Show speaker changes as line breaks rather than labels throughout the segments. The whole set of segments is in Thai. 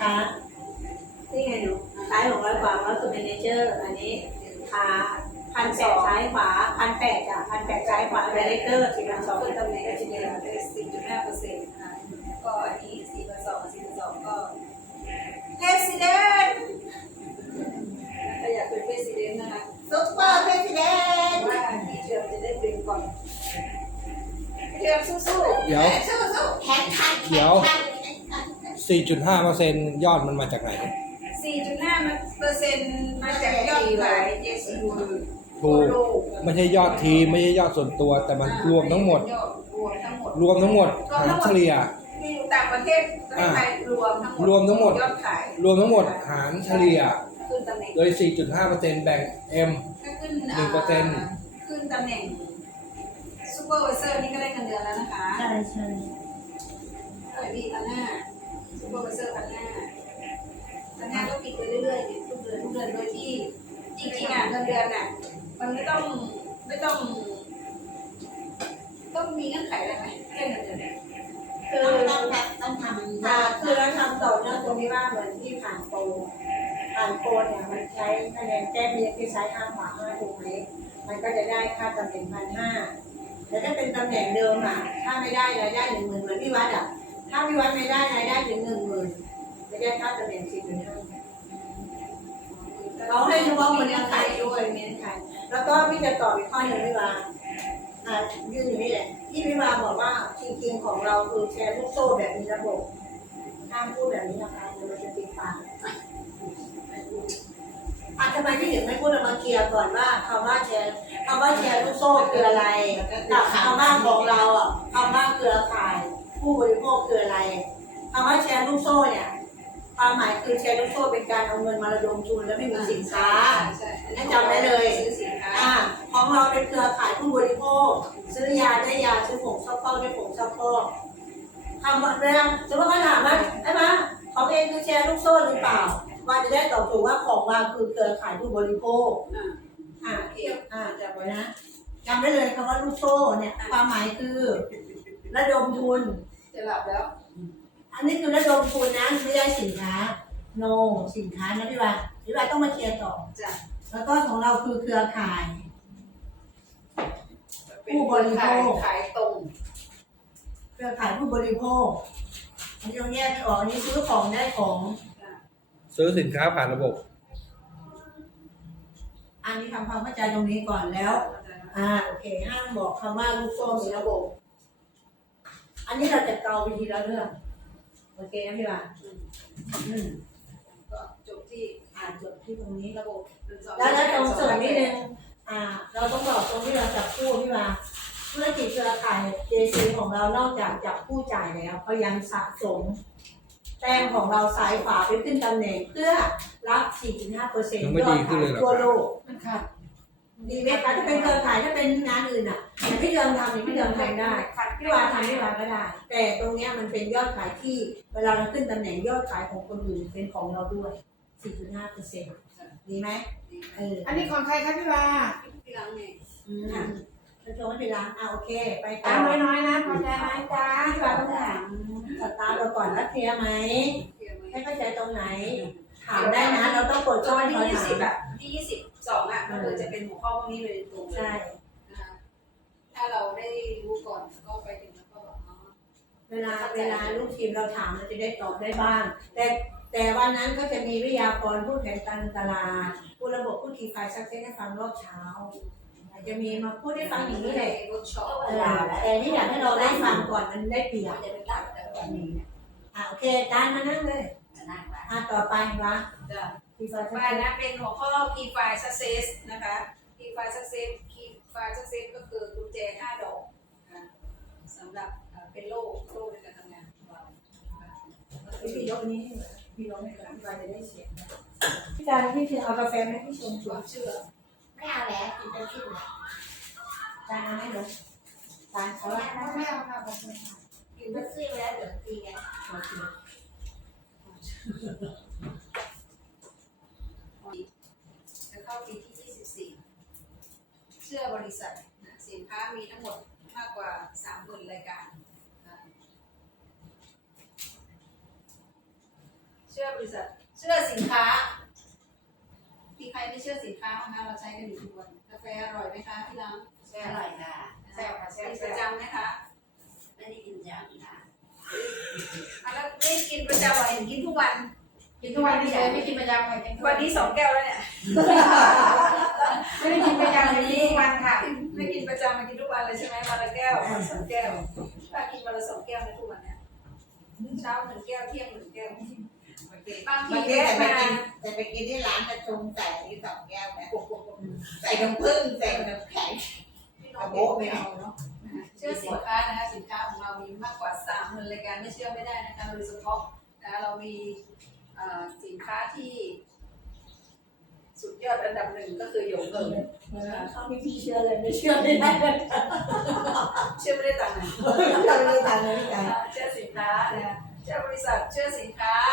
คะนี่ไงหนูซ้าย600กว่าก็คือเป็นเนเจอร์อันนี้ขา1,800ซ้ายขวา1,800จ้ะ1,800ซ้ายขวาเป็นเนเจอร์4,200
คือตำแหน่งเอจิเนียร์ได้ 10.5% นะคะก็อันนี้4,200ก็เพรสิดเนต์ถ้าอยากเป็นเพรสิดเนต์นะคะ
ซุปเปอร์เพรสิดเนนต์
ว่าพี่เชื่อจะได้เป็นก่อนพี่เชื่อสู้ๆ
เดี๋ยว
สู้ๆ
แข่งขัน
เดี๋ยว 4.5% ยอดมันมาจากไหน
4.5% มาจากยอดขายเจสซี่
ถูกไม่ใช่ยอดทีมไม่ใช่ยอดส่วนตัวแต่มันรวมทั้งหมด
รวมทั้งหมด
หารเฉลี่ย
ที่อยู่ต่างประเทศประเทศไทยรวมทั้งหมดยอดขาย
รวมทั้งหมดหารเฉลี่ย
ขึ้นตำแหน่ง
โดย 4.5% แบ่ง M
ถ้าขึ้น
1%
ขึ้นตำแหน่งซูเปอร์ไวเซอร์นี่ก็ได้เงินเดือนแล้วนะคะ
ใช่ใช่
ดี1,500ซูเปอร์ไวเซอร์1,500ก็ปิดไปเรื่อยๆทุกเดือนโดยที่จริงๆเงินเดือนมันไม่ต้องมีเงื่อนไขอะไรไหมแค่เงินเดือน
คือต้องทำคือเราทำต่อเนื่องตรงที่ว่าเหมือนที่ผ่านโปรเนี่ยมันใช้คะแนนแก้เบียที่ใช้5 กว่า 5ถูกไหมมันก็จะได้ค่าตำแหน่ง1,500แต่ถ้าเป็นตำแหน่งเดิมถ้าไม่ได้รายได้10,000เหมือนพี่วัดถ้าพี่วัดไม่ได้รายได้ถึง10,000ไม่ได้ค่าตำแหน่ง4.5เราให้รู้ว่ามันยังขายด้วยเน้นขายแล้วก็พี่จะตอบอีกข้อหนึ่งพี่วายืนอยู่นี่แหละที่พี่วาบอกว่าจริงๆของเราคือแชร์ลูกโซ่แบบมีระบบห้ามพูดแบบนี้นะคะเดี๋ยวมันจะติดปากทำไมพี่ถึงไม่พูดมาเคลียร์ก่อนว่าคำว่าแชร์ลูกโซ่คืออะไรกับคำว่าของเราคำว่าเครือข่ายผู้บริโภคคืออะไรคำว่าแชร์ลูกโซ่เนี่ยความหมายคือแชร์ลูกโซ่เป็นการเอาเงินมาระดมทุนแล้วไม่มีสินค้าให้จำได้เลยของเราเป็นเครือข่ายผู้บริโภคซื้อยาได้ยาซื้อผงซักฟอกได้ผงซักฟอกคำว่าเรื่องสมมติเขาถามว่าใช่ไหมของเองคือแชร์ลูกโซ่หรือเปล่าว่าจะได้ตอบถูกว่าของเราคือเครือข่ายผู้บริโภคจำไว้นะจำได้เลยคำว่าลูกโซ่เนี่ยความหมายคือระดมทุน
จะหลับแล้ว
อันนี้คือระดมทุนนะไม่ได้สินค้าสินค้านะพี่วาต้องมาเคลียร์ต่อ
จ้ะ
แล้วก็ของเราคือเครือข่ายผู้บริโภค
ขายตรง
เครือข่ายผู้บริโภคอันนี้ต้องแยกให้ออกอันนี้ซื้อของได้ของ
ซื้อสินค้าผ่านระบบ
อันนี้ทำความเข้าใจตรงนี้ก่อนแล้วโอเคห้ามบอกคำว่าลูกโซ่มีระบบอันนี้เราจะเกาไปทีละเรื่องโอเคนะพี่วา
ก็จบที่
ตรงนี้
ระบบ
แล้วตรงส่วนนี้นึงเราต้องบอกตรงที่เราจับคู่พี่วาธุรกิจเครือข่าย JC ของเรานอกจากจับคู่จ่ายแล้วก็ยังสะสมแต้มของเราซ้ายขวาไปขึ้นตำแหน่งเพื่อรับ 4.5%
ไม่ดีขึ้นเลยเหรอ
ทั่วโลก
มันขาด
ดีไหมคะถ้าเป็นเครือข่ายถ้าเป็นงานอื่นแต่พี่เดิมทำพี่เดิมทำได้พี่วาทำพี่วาก็ได้แต่ตรงนี้มันเป็นยอดขายที่เวลาเราขึ้นตำแหน่งยอดขายของคนอื่นเป็นของเราด้วย 4.5% ดีไหม
อันนี้ของใครคะพี่วา
พี่ล้างไง
จะโชว์ให้พี่ล้างโอเคไป
ตามน้อยๆนะพอใจไหมจ๊ะ
พี่วาต้องถามสตาร์เราก่อนว่าเคลียร์ไหมให้เข้าใจตรงไหนถามได้นะเราต้องกด
จ
จ้
อ
อน
ที่
ก่อน
ที่22ก็คือจะเป็นหัวข้อพวกนี้เลยตรงเลย
ใช่
นะคะถ้าเราได้รู้ก่อนก็ไปถึงแล้วก็บอก
เวลาลูกทีมเราถามเราจะได้ตอบได้บ้างแต่วันนั้นก็จะมีวิทยากรผู้แทนการตลาดผู้ระบบผู้ทีไฟซักเซ็ตให้ฟังรอบเช้าอาจจะมีมาพูดให้ฟังอย่างนี้เลย
เวิร์กช็อป
แต่ที่อยากให้เราได้ฟังก่อนมันได้เปรียบโอเคการมานั่งเลยต่อไปวะทีไฟ
ไปนะเป็นหัวข้อ Key File Success นะคะ Key File Success ก็คือกุญแจ5 ดอกสำหรับเป็นโล่ในการทำงานของเรา
พี่ยกนี้ให้พี่ร้องให้กันพี่วาจะได้เสียงพี่การพี่เอากาแฟไหมพี่ชม
ความเชื่อ
ไม่เอาแล้วกินเป็นชิ้นเลยจานเอาไหมหนูจานเอาละ
ไม่เอาค่ะบอกเลย
กินเพื่อซื้อแล้วเดี๋ยวตีกันโอเค
จะเข้าปีที่24เชื่อบริษัทสินค้ามีทั้งหมดมากกว่า 30,000 รายการเชื่อบริริษัทเชื่อสินค้ามีใครไม่เชื่อสินค้าบ้างคะเราใช้กันอยู่ทุกวันกาแฟอร่อยไหมคะพี่ล้ำ
อร่อยค่ะแซ่บค่ะแซ่บ
กินป
แซ่
ระ
บ
จำไหมคะ
ไม่ได้กินยำค่ะ
แล้วไม่กินประจำหรอเห็นกินทุกวัน
กินทุกวันเฉยไม่กินประจำค่ะกินทุก
วันนี้2 แก้วแล้วเนี่ย
ไม่ได้กินประจำเลยกินทุกวันค่ะ
ไม่กินประจำมากินทุกวันเลยใช่ไหมวันละแก้ววัน2 แก้วถ้ากินวันละ2 แก้วในทุกวันเนี่ยเช้า1 แก้วเที่ยง1 แก้วบางที
บางที
แก้
แต่
มา
ไปกินที่ร้านกระชงใส่ที่2 แก้วนะใส่น้ำผึ้งใส่น้ำแข็ง
พี่น้องโบ๊ะไม่เอาเนาะเชื่อสินค้านะคะสินค้าของเรามีมากกว่า30,000รายการไม่เชื่อไม่ได้นะคะโดยเฉพาะนะเรามีสินค้าที่สุดยอดอันดับ1ก็คือหยกเกิน
เขาไม่ที่เชื่อเลยไม่เชื่อไม่ได้
เชื่อไม่ได้ตังค์นะ
เราไม่ทำเลยไม่ได้
เชื่อสินค้านะเชื่อบริษัทเชื่อสินค้า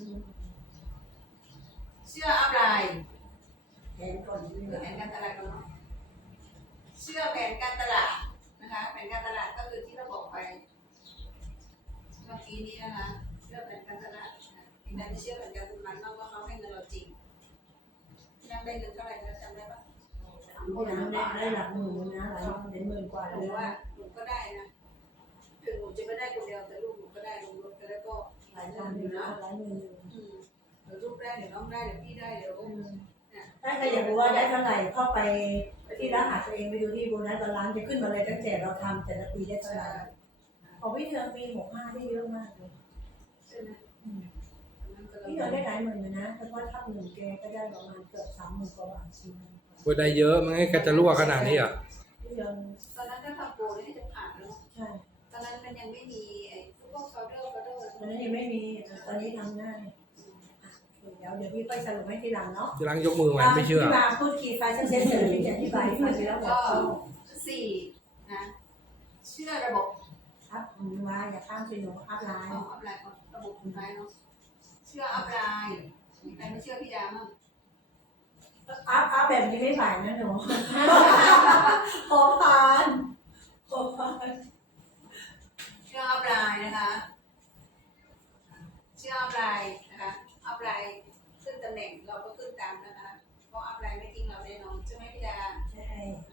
เชื่ออัพไลน์
แทนก่อน
แผนการตลาดเนาะเชื่อแผนการตลาดนะคะแผนการตลาดก็คือที่เราบอกไปเมื่อกี้นี้นะคะเชื่อแผนการตลาดอีกนั้นที่เชื่อแผนการตลาดมากว่าเขาให้เงินเราจริงที่นั่งได้เงินเท่าไหร่นะจำได้ปะ
พวกนั้นได้หลักหมื่นนะหลายหมื่นกว่า
ห
แล้
รือ
ว
ว่าหนูก็ได้นะถึงหนูจะไม่ได้คนเดียวแต่ลูกหนูก็ได้รวมๆกันแล้วก็
หลายพันอยู่นะหลายหมื่น
เดี๋ยวลูกได้เดี๋ยวน้องได้เดี๋ยวพี่ได้เดี๋ยว
ถ้าใครอยากรู้ว่าได้เท่าไหร่เข้าไปที่รหัสตัวเองไปดูที่โบนัสบาลานซ์จะขึ้นมาเลยตั้งแต่เราทำแต่ละปีได้เท่าไหร่ของพี่เธอปี65ได้เยอะมากเลย
ใช่ไหม
พี่เธอได้หลายหมื่นนะเฉพาะทับหนึ่งแกก็ได้ประมาณเกือบ30,000กว่าบาทจริง
พูดได้เยอะมันให้กระจะรั่วขนาดนี้อ่ะ
พี่เธอ
ตอนนั้นถ้าทำโปรนี่จะผ่านแล้ว
ใช่
ตอนนั้นมันยังไม่มีไอ้พวกโฟลเดอร์
ตอนนั้นยังไม่มีตอนนี้ทำง่ายเดี๋ยวพี่ค่อยสรุปให้ทีหลังเนาะ
จะล้างยกมือไหมไม่เชื่อ
ที่มาพูดคีย์ไฟล์เซสเซอร์ที่อธิบายให้ฟังไปแล้วแบ
ก็
บ
4นะเชื่อระบบ
อัพมาอย่าข้ามไปหนูอัพไล
ของ
น์
อัพไลน์ของระบบสุดท้ายเนาะเชื่ออัพไลน์มีใครไม่เชื่อพี่ดามั้ง
อัพแบบนี้ไม่ไหวนะหนูขอผ่านขอผ่าน
เชื่ออัพไลน์นะคะเชื่ออัพไลน์นะคะอัพไลน์ขึ้นตำแหน่งเราก็ขึ้นตามนะคะเพราะอัพไลน์ไม่ทิ้งเราแน่นอนใช่ไหมพี่ดา
ใช่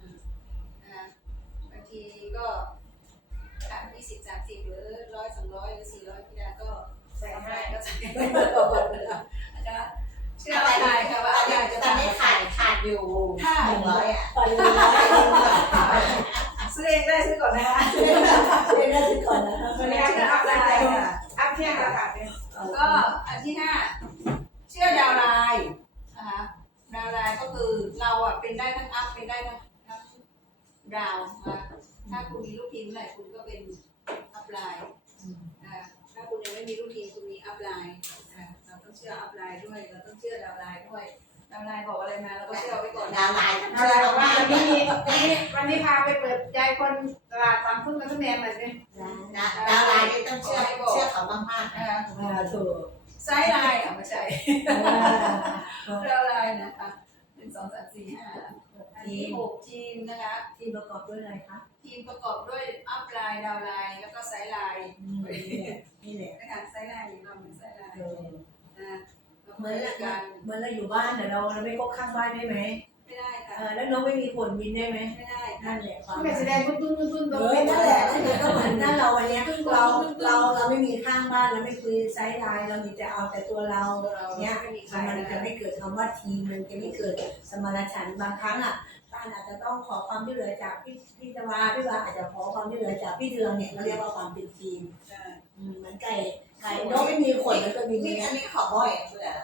บางทีก็ขาด20-30หรือ100-200หรือ400พี่ดาก็ใส่ให้ก็ใส่ให้นะคะเชื่ออะไรค่ะว่าอะไรจะ
ตอน
ทำ
นี้ขาดอยู่100อ่ะตอนนี้
ซื้อเองได้ซื้อก่อนนะคะ
เรียนได้ถึงก่อนนะ
วันนี้ก็อัพไลน์ค่ะ
อัพเที่ยงค่ะเนี่ย
ก็อันที่5เชื่อดาวไลน์นะคะดาวไลน์ก็คือเราอ่ะเป็นได้ทั้งอัพเป็นได้ทั้งดาวนะคะถ้าคุณมีลูกทีมเมื่อไหร่คุณก็เป็นอัพไลน์ถ้าคุณยังไม่มีลูกทีมคุณมีอัพไลน์เราต้องเชื่ออัพไลน์ด้วยเราต้องเชื่อดาวไลน์ด้วยดาวไลน์บอกอะไรมาเราก็เชื่อไว้ก่อน
ดาวไลน์
เชื่อว่าวันนี้พาไปเปิดใจคนตลาด3 ทุ่มกันทุกแนนเลยสิ
ดาวไลน์ต้องเชื่อเขามาก
นะคะ
ๆถูก
ไซส์ไลน์ไม่ใช่ดาวไลน์นะคะ1 2 3 4 5อันที่6ทีมนะคะ
ทีมประกอบด้วยอะไรคะ
ทีมประกอบด้วยอัพไลน์ดาวไลน์แล้วก็ไซส์ไลน์
นี่แหละ
นะคะไซส์ไลน์เราเหมือนไซส์ไลน์นะ
เหมือนเราอยู่บ้านแต่เราไม่ก็ข้างบ้านได้ไหม
ไม่ได้ค่ะ
แล้วน้องไม่มีผลบินได้ไหม
ไม่ได้
นั่นแหละความ
ไม่แสดงตุ้นตุ้นตุ้นตุ้น
นั่นแหละก็เหมือนถ้าเราวันนี้เราไม่มีข้างบ้านเราไม่คุยไซส์ไลน์เรามีแต่เอาแต่ตัวเราเนี้ยมันจะไม่เกิดคำว่าทีมมันจะไม่เกิดสมานฉันท์บางครั้งอ่ะบ้านอาจจะต้องขอความช่วยเหลือจากพี่ตะวาพี่วาอาจจะขอความช่วยเหลือจากพี่เทืองเนี่ยเราเรียกว่าความเป็นทีมเหมือนไก่นกไม่มีขนมันก็มีเนื้ออันนี้ขอบ่อยเพื่อ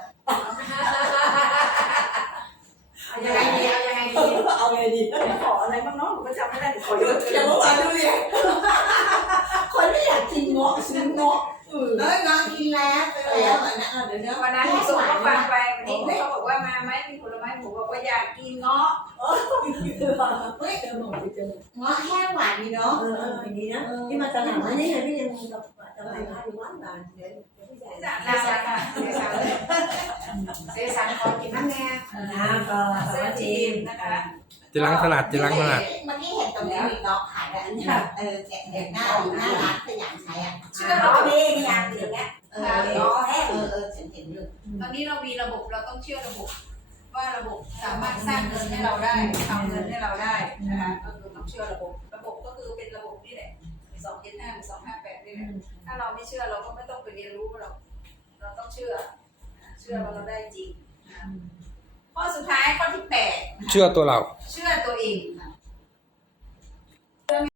ยังไงดียังไงดี
เอาไงดี
ขออะไรบ้างเนาะผมก็จำไม่ได้ขอเยอะ
อย่ามาว่าดูเลยคนไม่อยากกินเงาะซื้อเงาะแล้วน้องกินแล้วไปแล้วเดี๋ยว
วันนั้นส่งข้อความไปวันนี้เขาบอกว่ามาไหมมีผลไม้หมูบอกว่าอยากกินเงาะ
เฮ้ยเจอหมดเจอเงาะแห้งหวานดีเนาะอย่างนี้นะที่มาตลาดนั้นนี่ไงพี่ยังมีกับตลาดพาอยู่บ้านบ้านเดี๋ยวพี่ใหญ่
น่ารักค่ะ
เสียสันขอกินน้ำแน่
นะก็
เสื้อ
ที
ที
ม
มนะคะ
จะล้างถนัดจะล้างถนัด
เมื่อกี้เห็นตรงนี้มีน้องขายแบบนี้เด็กหน้าร้านสยามใช้อ่ะ
เชื่อ
อ๋
เรา
อนี่อย่างเงี้ยอ๋อแห้งฉันเห็นอยู่
ตอนนี้เรามีระบบเราต้องเชื่อระบบ ว่าระบบสามารถสร้างเงินให้เราได้ทำเงินให้เราได้นะคะก็คือต้องเชื่อระบบก็คือเป็นระบบนี่แหละ275 258นี่แหละถ้าเราไม่เชื่อเราก็ไม่ต้องไปเรียนรู้หรอกเราต้องเชื่อว่าเราได้จริงข้อสุดท้ายข้อที่8
เชื่อตัวเรา
เชื่อตัวเอง